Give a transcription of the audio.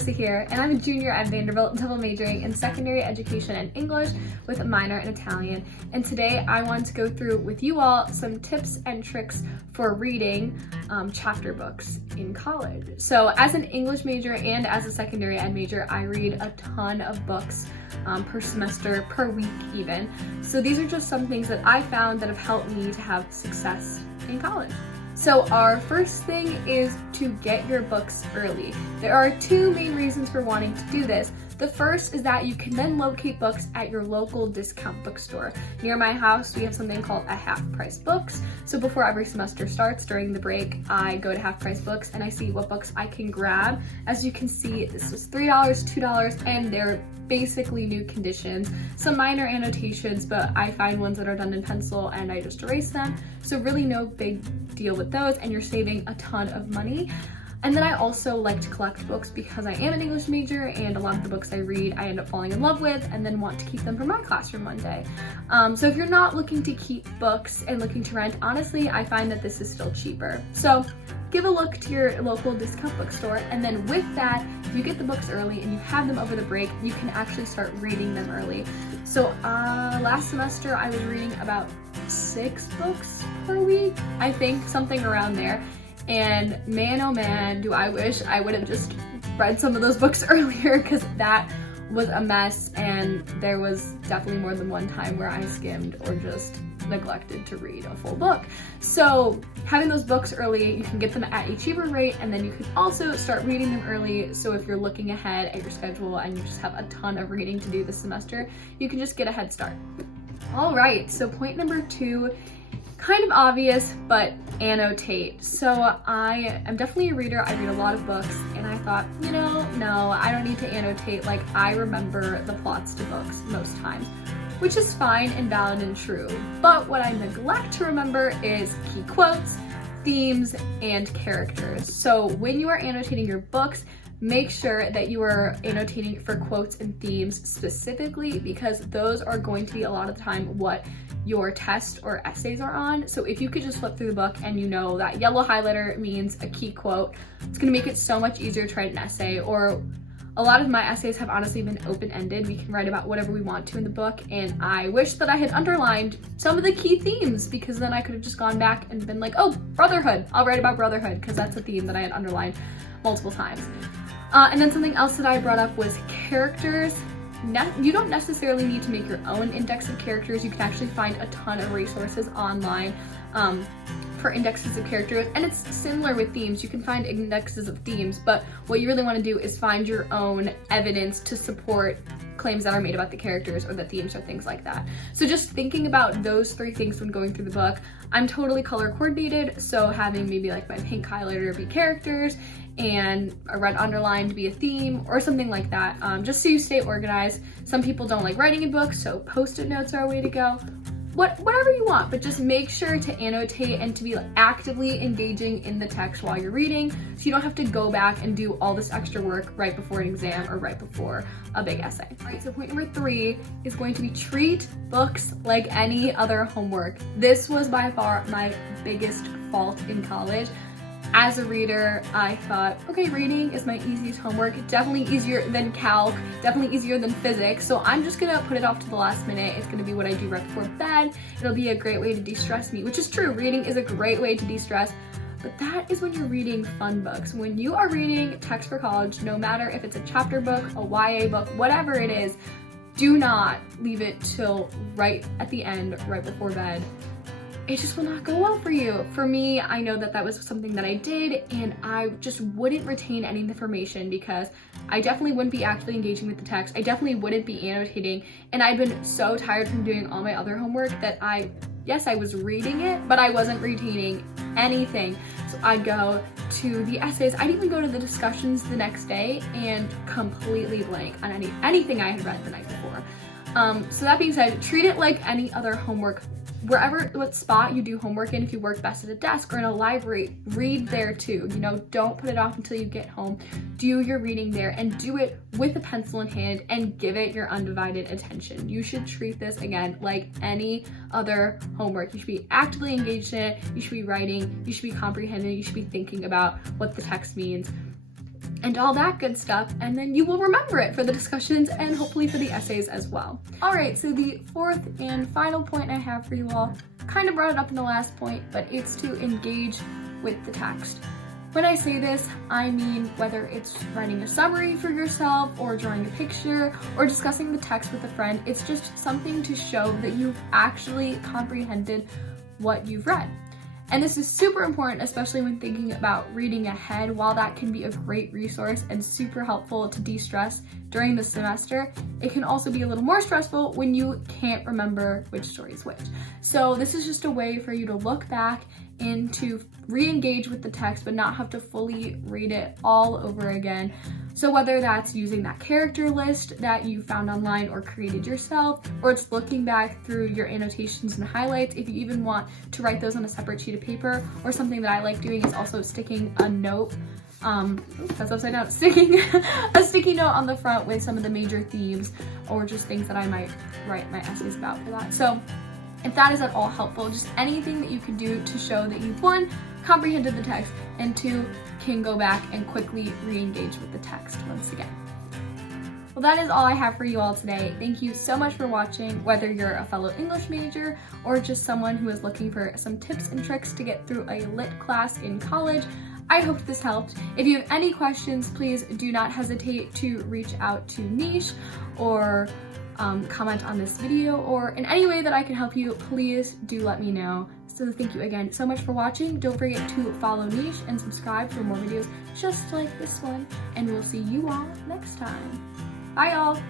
Alyssa here, and I'm a junior at Vanderbilt, double majoring in secondary education and English with a minor in Italian. And today I want to go through with you all some tips and tricks for reading chapter books in college. So as an English major and as a secondary ed major, I read a ton of books per semester, per week even. So these are just some things that I found that have helped me to have success in college. So our first thing is to get your books early. There are two main reasons for wanting to do this. The first is that you can then locate books at your local discount bookstore. Near my house, we have something called a half-price books. So before every semester starts, during the break, I go to half-price books and I see what books I can grab. As you can see, this was $3, $2, and they're basically new conditions. Some minor annotations, but I find ones that are done in pencil and I just erase them. So really no big deal with those, and you're saving a ton of money. And then I also like to collect books because I am an English major, and a lot of the books I read I end up falling in love with and then want to keep them for my classroom one day. So if you're not looking to keep books and looking to rent, honestly, I find that this is still cheaper. So give a look to your local discount bookstore, and then with that, if you get the books early and you have them over the break, you can actually start reading them early. So last semester I was reading about 6 books per week, I think, something around there. And man, oh man, do I wish I would have just read some of those books earlier, because that was a mess, and there was definitely more than one time where I skimmed or just neglected to read a full book. So having those books early, you can get them at a cheaper rate, and then you can also start reading them early. So if you're looking ahead at your schedule and you just have a ton of reading to do this semester, you can just get a head start. All right, so point number 2, kind of obvious, but annotate. So I am definitely a reader. I read a lot of books, and I thought, no, I don't need to annotate. Like, I remember the plots to books most times, which is fine and valid and true. But what I neglect to remember is key quotes, themes, and characters. So when you are annotating your books, make sure that you are annotating for quotes and themes specifically, because those are going to be a lot of the time what your test or essays are on. So if you could just flip through the book and you know that yellow highlighter means a key quote, it's gonna make it so much easier to write an essay. Or a lot of my essays have honestly been open-ended. We can write about whatever we want to in the book, and I wish that I had underlined some of the key themes, because then I could have just gone back and been like, oh, brotherhood, I'll write about brotherhood, because that's a theme that I had underlined multiple times. And then something else that I brought up was characters. You don't necessarily need to make your own index of characters. You can actually find a ton of resources online for indexes of characters, and it's similar with themes. You can find indexes of themes, but what you really want to do is find your own evidence to support claims that are made about the characters or the themes or things like that. So just thinking about those 3 things when going through the book. I'm totally color coordinated, so having maybe like my pink highlighter be characters and a red underline to be a theme or something like that, just so you stay organized. Some people don't like writing in books, so post-it notes are a way to go. Whatever you want, but just make sure to annotate and to be actively engaging in the text while you're reading, so you don't have to go back and do all this extra work right before an exam or right before a big essay. All right, so point number 3 is going to be treat books like any other homework. This was by far my biggest fault in college. As a reader, I thought, okay, reading is my easiest homework, definitely easier than calc, definitely easier than physics, so I'm just gonna put it off to the last minute. It's gonna be what I do right before bed. It'll be a great way to de-stress me, which is true. Reading is a great way to de-stress, but that is when you're reading fun books. When you are reading text for college, no matter if it's a chapter book, a YA book, whatever it is, do not leave it till right at the end, right before bed. It just will not go well for you. For me, I know that that was something that I did, and I just wouldn't retain any information because I definitely wouldn't be actively engaging with the text. I definitely wouldn't be annotating, and I'd been so tired from doing all my other homework that yes, I was reading it, but I wasn't retaining anything. So I'd go to the essays. I'd even go to the discussions the next day and completely blank on anything I had read the night before. So that being said, treat it like any other homework. What spot you do homework in, if you work best at a desk or in a library, read there too. Don't put it off until you get home. Do your reading there, and do it with a pencil in hand and give it your undivided attention. You should treat this, again, like any other homework. You should be actively engaged in it. You should be writing. You should be comprehending. You should be thinking about what the text means. and all that good stuff, and then you will remember it for the discussions and hopefully for the essays as well. All right, so the fourth and final point I have for you all, kind of brought it up in the last point, but it's to engage with the text. When I say this, I mean whether it's writing a summary for yourself or drawing a picture or discussing the text with a friend, it's just something to show that you've actually comprehended what you've read. And this is super important, especially when thinking about reading ahead. While that can be a great resource and super helpful to de-stress during the semester, it can also be a little more stressful when you can't remember which story is which. So this is just a way for you to look back and to re-engage with the text, but not have to fully read it all over again. So whether that's using that character list that you found online or created yourself, or it's looking back through your annotations and highlights, if you even want to write those on a separate sheet of paper, or something that I like doing is also sticking a note, that's upside down, sticking a sticky note on the front with some of the major themes, or just things that I might write my essays about for that. So if that is at all helpful, just anything that you can do to show that you've, one, comprehended the text, and two, can go back and quickly re-engage with the text once again. Well, that is all I have for you all today. Thank you so much for watching, whether you're a fellow English major or just someone who is looking for some tips and tricks to get through a lit class in college. I hope this helped. If you have any questions, please do not hesitate to reach out to Niche or comment on this video, or in any way that I can help you, please do let me know. So thank you again so much for watching. Don't forget to follow Niche and subscribe for more videos just like this one, and we'll see you all next time. Bye y'all!